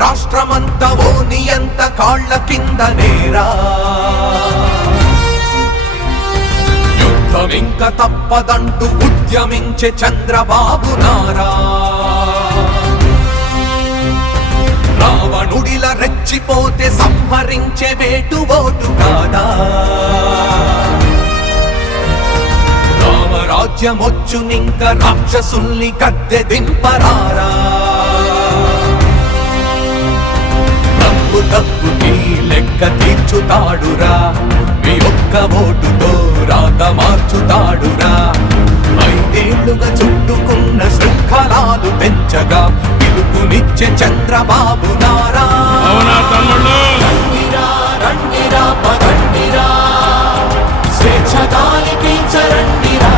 రాష్ట్రమంతా ఓ నియంత కాళ్ల కింద నేరా. యుద్ధం ఇంక తప్పదంటూ ఉద్యమించే చంద్రబాబు నారా. రావణుడిల రెచ్చిపోతే సంహరించే వేటు ఓటు కాదా. రామరాజ్యమొచ్చునింక రాక్షసుల్ని గద్దె దింపరారా. తప్పుకి లెక్క తీర్చుతాడురా, మీ ఒక్క ఓటుతో రాత మార్చుతాడురా. 5 ఏళ్లుగా చుట్టుకున్న శృంఖలాలు పెంచగా పిలుపునిచ్చే చంద్రబాబు నారా. రండిరా రండిరా పదండిరా, స్వేచ్ఛ గాలి పీల్చరండిరా.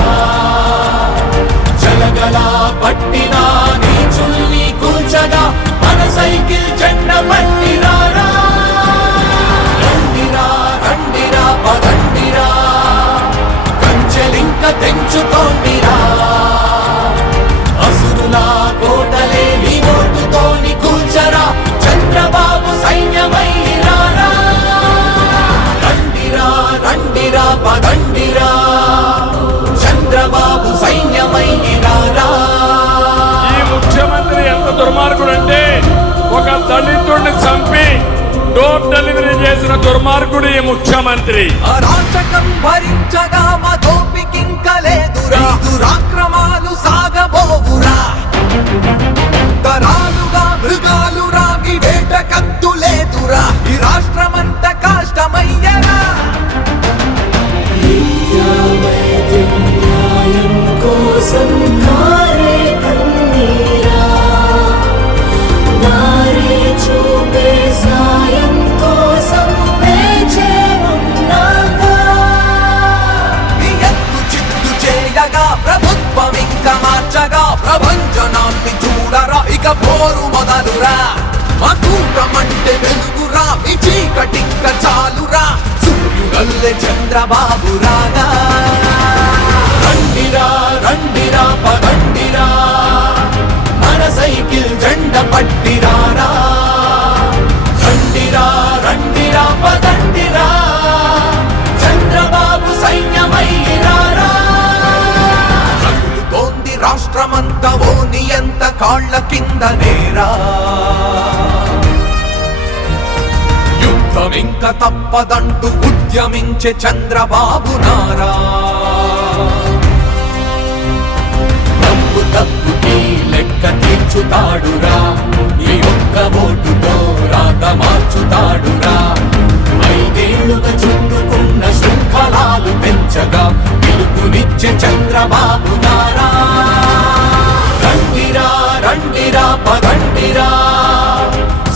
జలగలా పట్టినా నీచుల్ని కూల్చగా మన సైకిల్ జెండ పట్టిరారా. రండిరా రండిరా పదండిరా, కంచెలింక తెంచుకోండిరా. అసురులా కోటలే నీ ఓటుతోని కూల్చరా, చంద్రబాబు సైన్యమైరారా. రండిరా రండిరా పదండిరా, చంద్రబాబు సైన్యమైరారా. ఈ ముఖ్యమంత్రి ఎంత దుర్మార్గుడంటే, ఒక దళితుడిని చంపి డోర్ డెలివరీ చేసిన దుర్మార్గుడు ఈ ముఖ్యమంత్రి. అరాచకం భరించగా మా దోపికింక లేదురా. దురాక్రమాలు సాగబోవురా. తరాలుగా మృగాలురా, మీ వేటకంతు లేదురా. ఈ రాష్ట్రమంత కష్టమయ్యరా. ప్రభుత్వం ఇంకా మార్చగా ప్రభంజనాన్ని చూడరా. ఇక పోరు మొదలురా. మా కూటమంటే వెలుగురా, మీ చీకటింక చాలురా. సూర్యుడల్లే చంద్రబాబు రాగా. రండిరా రండిరా పదండిరా, మన సైకిల్ జెండ పట్టిరారా. రండిరా రండిరా పదండిరా, చంద్రబాబు సైన్యమైరారా. రాష్ట్రమంతా ఓ నియంత కాళ్ల కింద నేరా. యుద్ధం ఇంక తప్పదంటూ ఉద్యమించే చంద్రబాబు నారా. తప్పుకి లెక్క తీర్చుతాడురా, ఈ ఒక్క ఓటుతో రాత మార్చుతాడురా. 5 ఏళ్లుగా చుట్టుకున్న శృంఖలాలు పెంచగా పిలుపునిచ్చే చంద్రబాబు నారా. రండిరా రండిరా పదండిరా,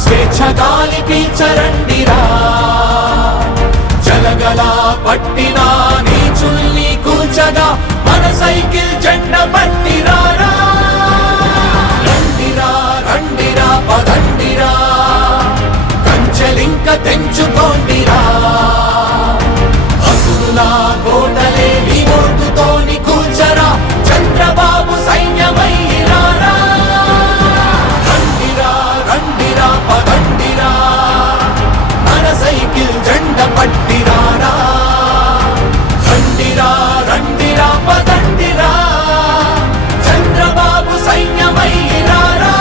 స్వేచ్ఛ గాలి పీల్చరండిరా. జలగలా పట్టినా నీచుల్ని కూల్చగా మన సైకిల్ జెండ పట్టిరారా. రండిరా రండిరా పదండిరా, కంచెలింక తెంచుకోండిరా. అసురులా కోటలే నీ ఓటుతోని కూల్చరా, చంద్రబాబు సైన్యమైరారా. రండిరా రండిరా పదండిరా, మన సైకిల్ జెండ పట్టిరారా. రండిరా రండిరా పదండిరా, చంద్రబాబు సైన్యమైరారా.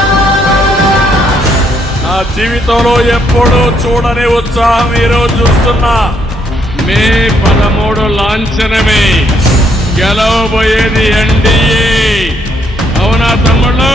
నా జీవితంలో ఎప్పుడూ చూడని ఉత్సాహం ఈరోజు చూస్తున్నా. మే 13 లాంఛనమే, గెలవబోయేది ఎన్డీఏ. అవునా తమ్ముళ్ళు?